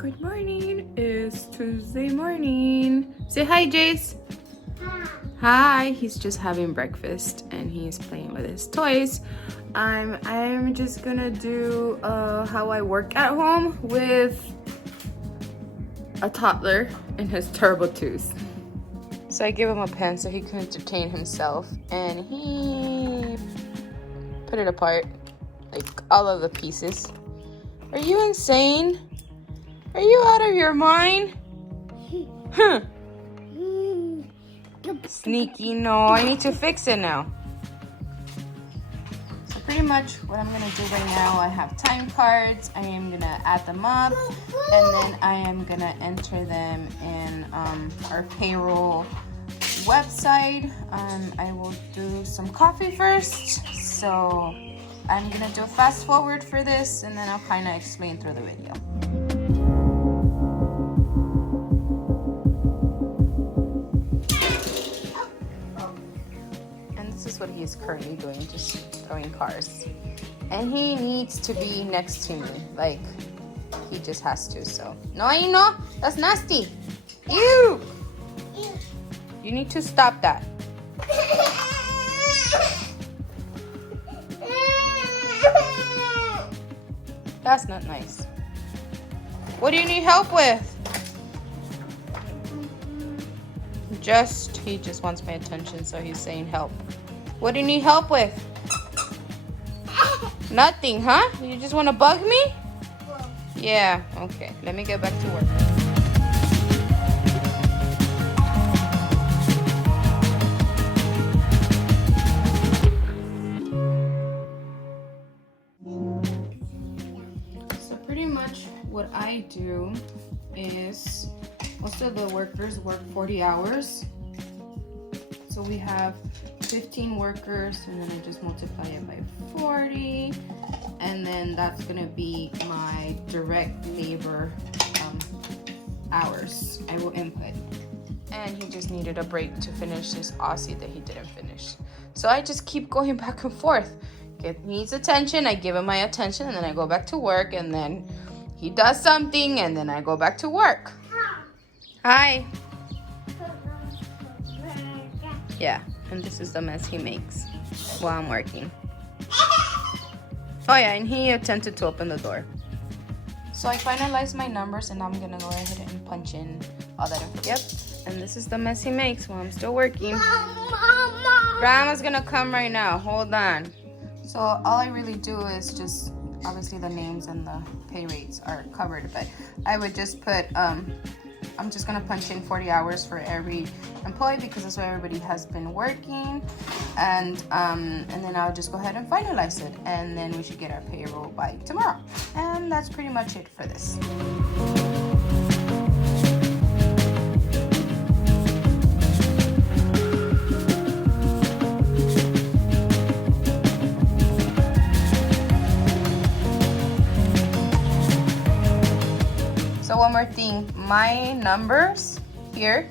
Good morning. It's Tuesday morning. Say hi, Jace. Hi. He's just having breakfast and he's playing with his toys. I'm just gonna do how I work at home with a toddler and his terrible twos. So I gave him a pen so he can entertain himself, and he put it apart, like all of the pieces. Are you insane? Are you out of your mind? Huh. Sneaky, no, I need to fix it now. So pretty much what I'm gonna do right now, I have time cards. I am gonna add them up, and then I am gonna enter them in our payroll website. I will do some coffee first. So I'm gonna do a fast forward for this, and then I'll kind of explain through the video. And this is what he is currently doing, just throwing cars. And he needs to be next to me, like he just has to. So no, you know, that's nasty. Ew! You need to stop that. That's not nice. What do you need help with? He just wants my attention, so he's saying help. What do you need help with? Nothing, huh? You just want to bug me? Yeah, okay. Let me get back to work. What I do is most of the workers work 40 hours. So we have 15 workers, and then I just multiply it by 40. And then that's gonna be my direct labor hours I will input. And he just needed a break to finish his Aussie that he didn't finish. So I just keep going back and forth. He needs attention, I give him my attention, and then I go back to work, and then he does something, and then I go back to work. Hi. Yeah, and this is the mess he makes while I'm working. Oh yeah, and he attempted to open the door. So I finalized my numbers, and I'm gonna go ahead and punch in all that info. Yep, and this is the mess he makes while I'm still working. Grandma's gonna come right now, hold on. So all I really do is just, obviously the names and the pay rates are covered, but I would just put, I'm just gonna punch in 40 hours for every employee because that's what everybody has been working, and then I'll just go ahead and finalize it, and then we should get our payroll by tomorrow. And that's pretty much it for this. So one more thing, my numbers here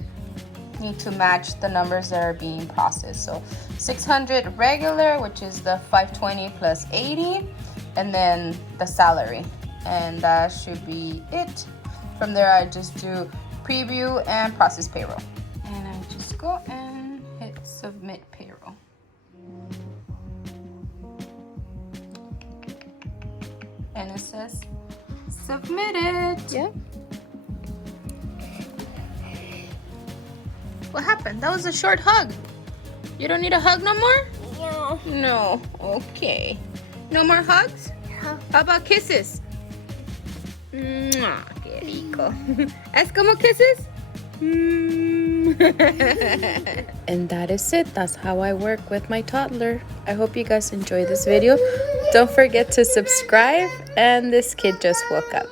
need to match the numbers that are being processed. So 600 regular, which is the 520 plus 80, and then the salary. And that should be it. From there, I just do preview and process payroll. And I just go and hit submit payroll. And it says submitted. Yep. What happened? That was a short hug. You don't need a hug no more? No. No. Okay. No more hugs? No. How about kisses? Mwah, qué rico. ¿Es como kisses? And that is it. That's how I work with my toddler. I hope you guys enjoy this video. Don't forget to subscribe. And this kid just woke up.